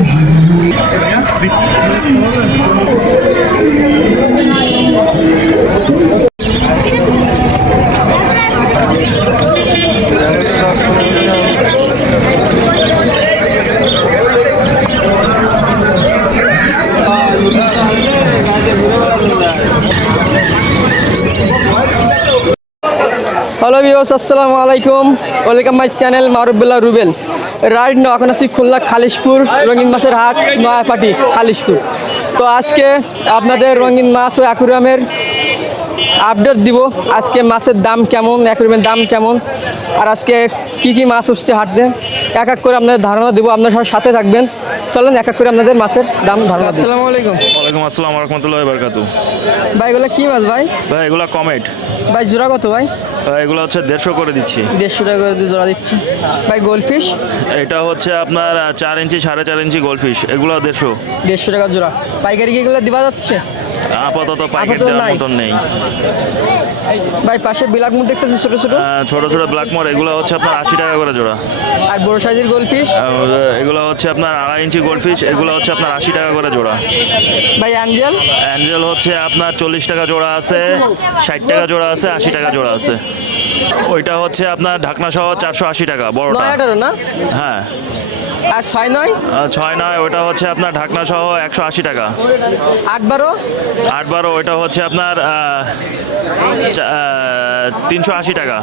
Hello viewers, আসসালামু আলাইকুম। Welcome my channel Marufullah Rubel. Right now এখন আছি খুলনা খালিশপুর রঙিন মাছের হাট, নয়াপাটি খালিশপুর। তো আজকে আপনাদের রঙিন মাছ ও অ্যাকুরিয়ামের আপডেট দিব। আজকে মাছের দাম কেমন, অ্যাকুরিয়ামের দাম কেমন, আর আজকে কি কি মাছ উঠছে হাটতে এক এক করে আপনাদের ধারণা দিব। আপনার সাথে থাকবেন, চলেন এক এক করে আপনাদের মাছের দাম ধারণা। আসসালামু আলাইকুম। ওয়ালাইকুম আসসালাম ওয়া রাহমাতুল্লাহি ওয়া বারাকাতুহু। ভাই এগুলো কি মাছ ভাই? ভাই এগুলা কমেট। ভাই জোড়া কত ভাই? এগুলো হচ্ছে 150 করে দিচ্ছি। 150 টাকা করে জোড়া দিচ্ছি। ভাই গোল্ডফিশ? এটা হচ্ছে আপনার 4 ইঞ্চি 4.5 ইঞ্চি গোল্ডফিশ, এগুলো 150 টাকা জোড়া। পাইকারি কি এগুলো দিবা যাচ্ছে? আপাতত পাইকারি দেওয়ার মতন নেই ভাই। পাশে ব্ল্যাক মুড দেখতেছি ছোট ছোট ছোট ব্ল্যাক মোর, এগুলো হচ্ছে আপনার 80 টাকা করে জোড়া। আর বড় সাইজের গোল্ডফিশ? এগুলো হচ্ছে আপনার 2.5 ইঞ্চি গোল্ডফিশ, এগুলো হচ্ছে আপনার 80 টাকা করে জোড়া। ভাই অ্যাঞ্জেল? অ্যাঞ্জেল হচ্ছে আপনার 40 টাকা জোড়া আছে, 60 টাকা জোড়া আছে, 80 টাকা জোড়া আছে। ওইটা হচ্ছে আপনার ঢাকনা সহ 480 টাকা বড়টা। 9 না? হ্যাঁ। আর 6-9? 6-9 ওটা হচ্ছে আপনার ঢাকনা সহ 180 টাকা। 8-12? 8-12 ওইটা হচ্ছে আপনার 380 টাকা।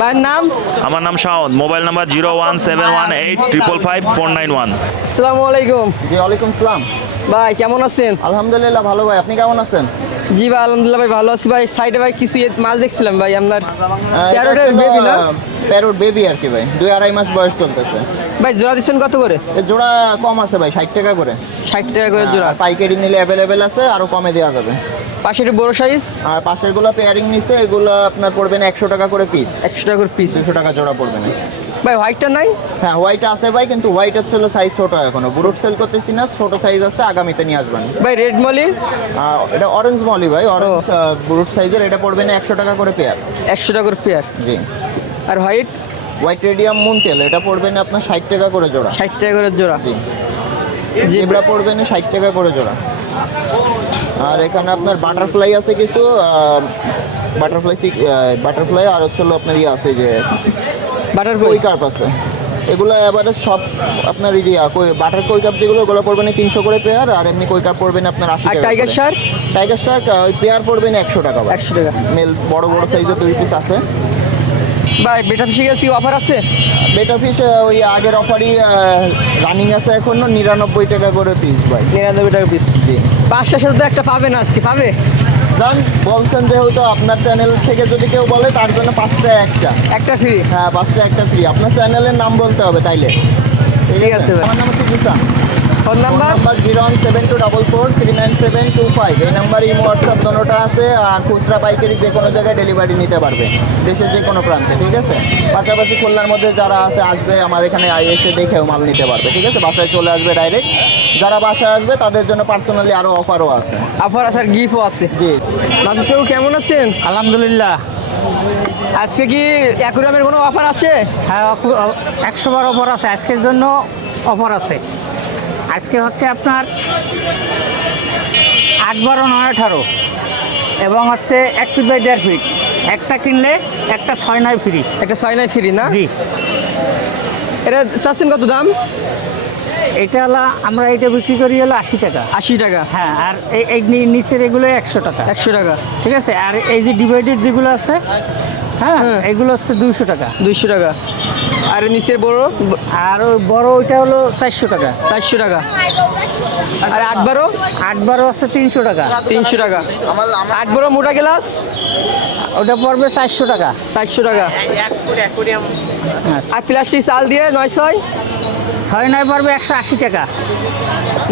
ভাইয়ের নাম? আমার নাম শাওন। Mobile number 01718555491। আসসালামু আলাইকুম। জি ওয়ালাইকুম সালাম। ভাই কেমন আছেন? আলহামদুলিল্লাহ ভালো ভাই, আপনি কেমন আছেন? জি ভাই আলহামদুলিল্লাহ ভাই ভালো আছি ভাই। সাইডে ভাই কিছু মাছ দেখছিলাম ভাই, আপনার প্যারোটের বেবি না? প্যারোট বেবি আর কি ভাই, 2-2.5 মাস বয়স চলতেছে। ভাই জোড়া দিচ্ছেন কত করে? এর জোড়া কম আছে ভাই, 60 টাকা করে। 60 টাকা করে জোড়া। আর পাইকারি নিলে অ্যাভেলেবেল আছে, আরো কমে দেওয়া যাবে। পাশের বড় সাইজ? আর পাশের গুলো পেয়ারিং নিছে, এগুলো আপনার পড়বে না 100 টাকা করে পিস। 100 টাকা করে পিস। 200 টাকা জোড়া পড়বে না। ভাই হোয়াইটটা নাই? হ্যাঁ হোয়াইট আছে ভাই, কিন্তু হোয়াইট হচ্ছে সাইজ ছোট, এখনো বুরুট সেল করতেছি না, ছোট সাইজ আছে, আগামীতে নিয়ে আসবেন। ভাই রেড মলি? এটা অরেঞ্জ মলি ভাই, অরেঞ্জ বুরুট সাইজের, এটা পড়বে না 100 টাকা করে পেয়ার। 100 টাকা করে পেয়ার। জি। আর হোয়াইট? হোয়াইট রেডিয়াম মুনটেল, এটা পড়বে না আপনার 60 টাকা করে জোড়া। 60 টাকা করে জোড়া। জি। জেব্রা পড়বে না 60 টাকা করে জোড়া। আর এখানে আপনার বাটারফ্লাই আছে কিছু, বাটারফ্লাই আর হচ্ছে আপনার ইয়ে আছে যে বাটারফ্লাই কই কার্প আছে, এগুলো এবারে সব আপনার এই যে বাটার কই কার্প যেগুলো, ওগুলো পড়বে না 300 করে পেয়ার। আর এমনি কই কার্প পড়বে না আপনার 80 আর টাকা। Tiger Shark? টাইগার শার্ক ওই পেয়ার পড়বে না 100 টাকা। 100 টাকা মেল বড় সাইজের 2 পিস আছে ভাই। বেটা ফিশে গেছি, অফার আছে? বেটা ফিশ ওই আগের অফারই রানিং আছে এখনো, 99 টাকা করে পিস ভাই। 99 টাকা পিস। জি। 5টার সাথে তো একটা পাবে না আজকে, পাবে? জান বলছেন যেহেতু আপনার চ্যানেল থেকে যদি কেউ বলে তার জন্য 5টা একটা ফ্রি। হ্যাঁ 5টা একটা ফ্রি। আপনার চ্যানেলের নাম বলতে হবে তাইলে। ঠিক আছে ভাই। আমার নাম হচ্ছে জিসান। Phone number? 01724497225। এই নাম্বার ইমো হোয়াটসঅ্যাপ দোনোটা আছে। আর খুচরা পাইকারি যে কোনো জায়গায় ডেলিভারি নিতে পারবে, দেশের যে কোনো প্রান্তে। ঠিক আছে, পাশাপাশি খুলনার মধ্যে যারা আছে আসবে আমার এখানে এসে দেখেও মাল নিতে পারবে। ঠিক আছে, বাসায় চলে আসবে ডাইরেক্ট। যারা বাসায় আসবে তাদের জন্য পার্সোনালি আরও অফারও আছে। অফার আছে আর গিফটও আছে। জি। মাসুদ বাবু কেমন আছেন? আলহামদুলিল্লাহ। আজকে কি অ্যাকুরিয়ামের কোনো অফার আছে? হ্যাঁ 100 বার অফার আছে, আজকের জন্য অফার আছে। আজকে হচ্ছে আপনার 8, 12, 9, 18 এবং হচ্ছে 1 ফিট বাই 1.5 ফিট। একটা কিনলে একটা 6-9 ফ্রি। একটা 6-9 ফ্রি না? জি। এটা চাচ্ছেন কত দাম? এটা হলো আমরা এটা বিক্রি করি হলো 80 টাকা। 80 টাকা? হ্যাঁ। আর এই নিচের এগুলো 100 টাকা। 100 টাকা। ঠিক আছে। আর এই যে ডিভাইডেড যেগুলো আছে, হ্যাঁ এগুলো হচ্ছে 200 টাকা। 200 টাকা। আর নিচের বড়? আর ওই বড় ওইটা হলো 400 টাকা। 400 টাকা। আর 8-12? 8-12 আছে 300 টাকা। 300 টাকা। 8-12 মোটা গ্লাস? ওটা পড়বে 400 টাকা। 400 টাকা। আর প্লাস্টিক চাল দিয়ে 9-6? 6-9 পড়বে 180 টাকা।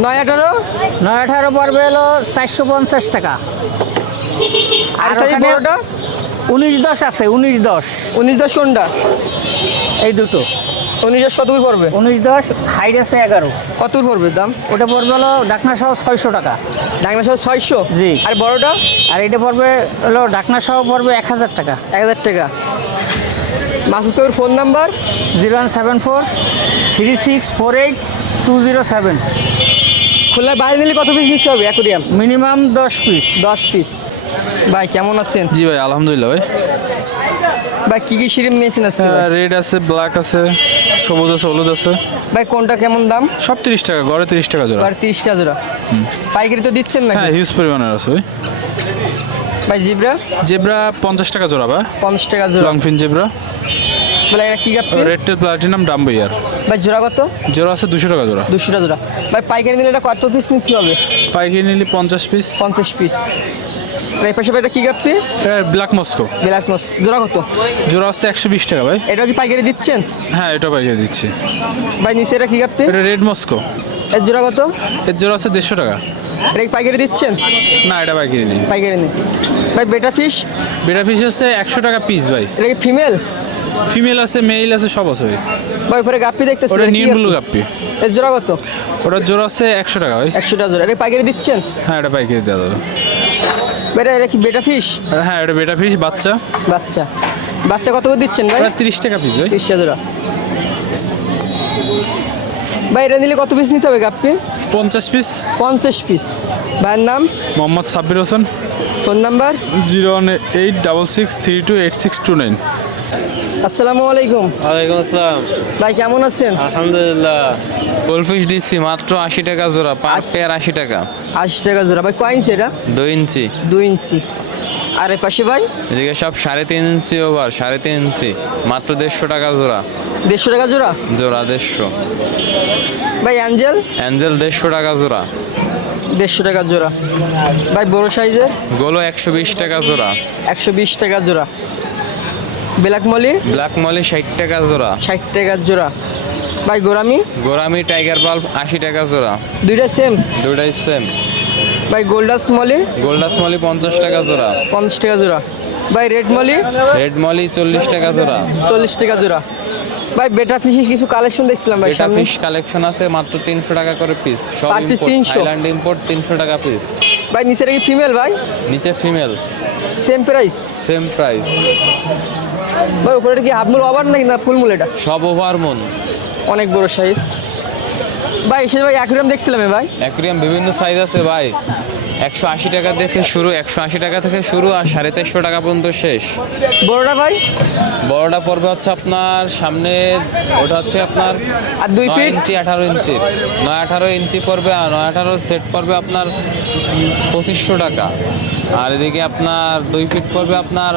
9-18? 9-18 পড়বে হলো 450 টাকা। আর ওখানে বড়টা? 19-10 আছে। 19-10। 19-10 কোনটা? এই দুটো 19-10 কত করে পড়বে? 19-10 হাইট আছে 11। কত করে পড়বে দাম? ওটা পড়বে হলো ঢাকনা সহ 600 টাকা। ডাংলা সহ 600? জি। আর বড়টা? আর এটা পড়বে হলো ঢাকনা সহ পড়বে 1000 টাকা। 1000 টাকা। মাসুদ বাবুর ফোন নাম্বার? 01743648 207। খুলনায় বাইরে নিলে কত পিস নিতে হবে অ্যাকোরিয়াম? Minimum 10 piece. 10 পিস। ভাই কেমন আছেন? জি ভাই, আলহামদুলিল্লাহ ভাই। ভাই কি কি শিরিম নিয়েছেন আজকে ভাই? রেড আছে, ব্ল্যাক আছে, সবুজ আছে, হলুদ আছে। ভাই কোনটা কেমন দাম? সব 30 টাকা, গড়ে 30 টাকা জোড়া। আর 30 টা জোড়া। পাইকারি তো দিচ্ছেন নাকি? হ্যাঁ, হিউজ পরিমাণের আছে ভাই। ভাই জিব্রা? জেব্রা 50 টাকা জোড়া ভাই। 50 টাকা জোড়া। Longfin zebra. বলে এটা কি গাপ্পি? রেড টেল প্লাটিনাম ডাম্বো ইয়ার। ভাই জোড়া কত? জোড়া আছে 200 টাকা জোড়া। 200 টা জোড়া। ভাই পাইকারি নিলে এটা কত পিস নিতে হবে? পাইকারি নিলে 50 পিস। 50 পিস। এই পাশে ভাই এটা কি গাপ্পি? Black Moscow. বিলাস মাছ জোড়া কত? জোড়া আছে 120 টাকা ভাই। এটা কি পাইকারি দিচ্ছেন? হ্যাঁ, এটা পাইকারি দিচ্ছি। ভাই নিচে এটা কি গাপ্পি? এটা রেড মস্কো। এর জোড়া কত? এর জোড়া আছে 150 টাকা। এটা কি পাইকারি দিচ্ছেন? না, এটা পাইকারি নেই। পাইকারি নেই। ভাই বেটা ফিশ? বেটা ফিশ আছে 100 টাকা পিস ভাই। এটা কি ফিমেল? ফিমেল আছে, মেল আছে, সব আছে ভাই। ভাই উপরে গাপ্পি দেখতেছি। ওটা এটা কি নিয়ন ব্লু গাপ্পি? গাপ্পি। এর জোড়া কত? ওটার জোড়া আছে 100 টাকা ভাই। 100 টা জোড়া। এটা কি পাইকারি দিচ্ছেন? হ্যাঁ, এটা পাইকারি দেওয়া যাবে। বেটা এটা কি বেটা ফিশ? হ্যাঁ, এটা বেটা ফিশ বাচ্চা। বাচ্চা। বাচ্চা কত করে দিচ্ছেন ভাই? ওটা 30 টাকা পিস ভাই। 30 টা জোড়া। ভাই এটা নিলে কত পিস নিতে হবে গাপ্পি? 50 পিস। 50 পিস। ভাইয়ের নাম? মোহাম্মদ সাব্বির হোসেন। Phone number? 018662629। আসসালামু আলাইকুম। ওয়ালাইকুম আসসালাম। ভাই কেমন আছেন? আলহামদুলিল্লাহ। গোলফিশ দিচ্ছি মাত্র 80 টাকা জোড়া, পার পেয়ার 80 টাকা। 80 টাকা জোড়া। ভাই কয় ইঞ্চি এটা? 2 ইঞ্চি। 2 ইঞ্চি। আর এই পাশে ভাই? এদিকে সব 3.5 ইঞ্চি ওভার, 3.5 ইঞ্চি, মাত্র 150 টাকা জোড়া। 150 টাকা জোড়া? জোড়া 150। ভাই অ্যাঞ্জেল? অ্যাঞ্জেল 150 টাকা জোড়া। 150 টাকা জোড়া। ভাই বড় সাইজের? গোলো 120 টাকা জোড়া। 120 টাকা জোড়া। Black molly? ব্ল্যাক মলি 60 টাকা জোড়া। 60 টাকা জোড়া। ভাই গোরামি? গোরামি টাইগার বাল্ব 80 টাকা জোড়া। দুইটা সেম? দুটাই সেম। ভাই গোল্ডাস মলি? গোল্ডাস মলি 50 টাকা জোড়া। 50 টাকা জোড়া। ভাই রেড মলি? রেড মলি 40 টাকা জোড়া। 40 টাকা জোড়া। ভাই বেটা ফিশে কিছু কালেকশন দেখছিলাম ভাই এটা সামনে। ফিশ কালেকশন আছে মাত্র 300 টাকা করে পিস। সব Per piece import, 300? Thailand import 300 টাকা পিস। ভাই নিচেটা কি ফিমেল ভাই? নিচে female, same price? Same price. ভাই উপরে কি হাফ মূল ওভার নাকি না ফুল মূল এটা? সব ওভার মন। অনেক বড় সাইজ। ভাই এসে ভাই অ্যাকুরিয়াম দেখছিলাম ভাই। অ্যাকুরিয়াম বিভিন্ন সাইজ আছে ভাই। 180 টাকা থেকে শুরু, 180 টাকা থেকে শুরু আর 450 টাকা পর্যন্ত শেষ। বড়টা ভাই? বড়টা পড়বে হচ্ছে আপনার সামনে, ওটা হচ্ছে আপনার আর 2 9 ফিট? ইঞ্চি 18 ইঞ্চি। 9-18 ইঞ্চি পড়বে, আর 9-18 সেট পড়বে আপনার 2500 টাকা। আর এদিকে আপনার 2 ফিট পড়বে আপনার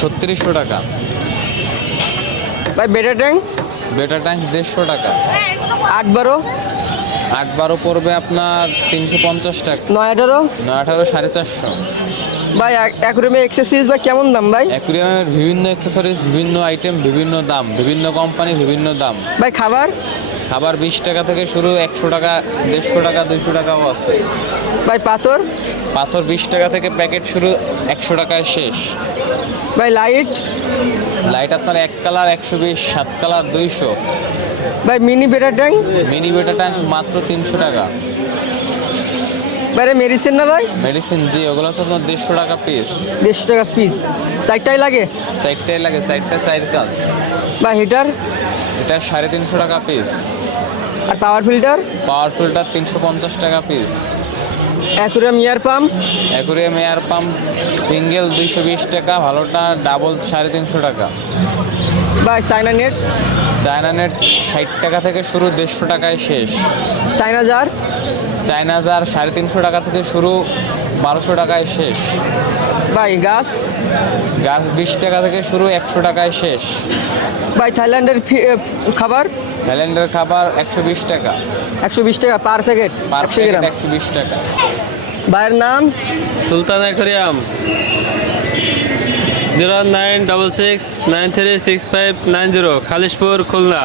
3600 টাকা। ভাই বেটা ট্যাঙ্ক? বেটা ট্যাঙ্ক 150 টাকা। 8-12? 8-12 পড়বে আপনার 350 টাকা। 9-18? 9-18 450। ভাই অ্যাকুরিয়ামে এক্সেসরিজ ভাই কেমন দাম ভাই? অ্যাকুরিয়ামের বিভিন্ন অ্যাক্সেসরিজ, বিভিন্ন আইটেম, বিভিন্ন দাম, বিভিন্ন কোম্পানি, বিভিন্ন দাম। ভাই খাবার? খাবার 20 টাকা থেকে শুরু, 100 টাকা, 150 টাকা, 200 টাকাও আছে। ভাই পাথর? পাথর 20 টাকা থেকে প্যাকেট শুরু, 100 টাকায় শেষ। ভাই লাইট? লাইট আপনার 1 কালার 120, 7 কালার 200। ভাই মিনি বেটা ট্যাঙ্ক? মিনি বেটা ট্যাঙ্ক মাত্র 300 টাকা। ভাই মেডিসিন না ভাই? মেডিসিন জি, ওগুলো হচ্ছে আপনার 150 টাকা পিস। 150 টাকা পিস। চারটাই লাগে? 4টাই লাগে, 4টা 4 কাজ। ভাই হিটার? এটা 350 টাকা পিস। আর পাওয়ার ফিল্টার? পাওয়ারফুলটা 350 টাকা piece. Aquarium air pump? Aquarium air pump single 220 টাকা, ভালোটা ডাবল 350 টাকা। ভাই চাইনা নেট? চায়না নেট 60 টাকা থেকে শুরু, 150 টাকায় শেষ। চাইনা জার? চায়না জার 350 টাকা থেকে শুরু, 1200 টাকায় শেষ। ভাই গাছ? গাছ 20 টাকা থেকে শুরু, 100 টাকায় শেষ। ভাই থাইল্যান্ডের খাবার? থাইল্যান্ডের খাবার 120 টাকা। 120 টাকা পার প্যাকেট? পার 100 প্যাকেট গ্রাম। 120 টাকা। ভাইয়ের নাম? সুলতান অ্যাকোরিয়াম 09669365590, খালিশপুর, খুলনা।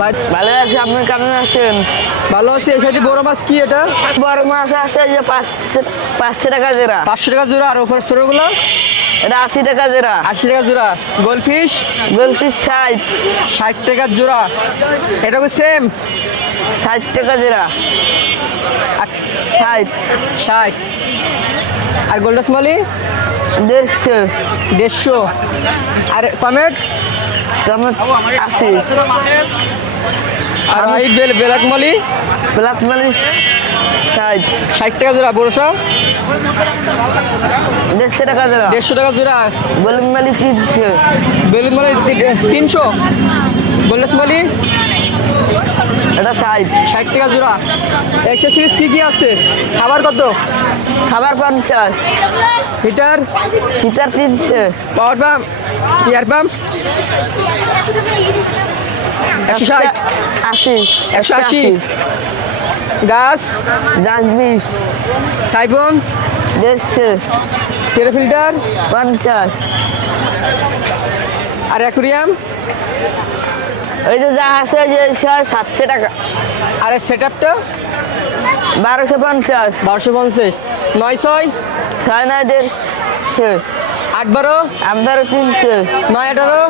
ভাই ভালো আছি, আপনি কেমন আছেন? ভালো আছে। এই সাইডে বড় মাছ কি এটা? বড় মাছ আছে যে 500 টাকা জোড়া। 500 টাকা জোড়া। আর ওপর ছোটগুলো? এটা 80 টাকা জোড়া। 80 টাকা জোড়া। গোলফিশ? গোলফিশ 60। 60 টাকা জোড়া। এটা কি সেম? 60 টাকা জোড়া। 60। 60। আর গোল্ডাস মালি? 150। 150। আর কমেট? টমেটো 80। আর এই ব্ল্যাক মলি ব্ল্যাক মালি 60 60 টাকা জোড়া, বড়শা 150 টাকা জোড়া 150 টাকা জোড়া, বেলুন মালি 300 বেলুন মালি 300, গোল্ডেস মালি এটা 60 60 টাকা জোড়া। অ্যাক্সেসরিজ কি কি আছে? খাবার কত? খাবার 50 হিটার, হিটার 300 পাওয়ার পাম্প, এয়ার পাম্প 160, 80 180, গাছ, গাছ 20 সাইফোন, 150 টেলিফিল্টার 50 আর অ্যাকুরিয়াম। ওই যে যা আছে যে 700 টাকা আর সেট আপটা 1250 1250, 9 6 6 9 150 8 12 আমদারও 300 9 18।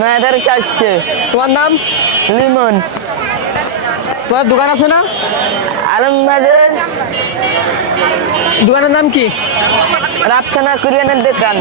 9 400 তোমার নাম? লিমন তোমার দোকান আছে না? আলমবাজার দোকানের নাম কি? রাতখানা কুরিয়ানের দোকান।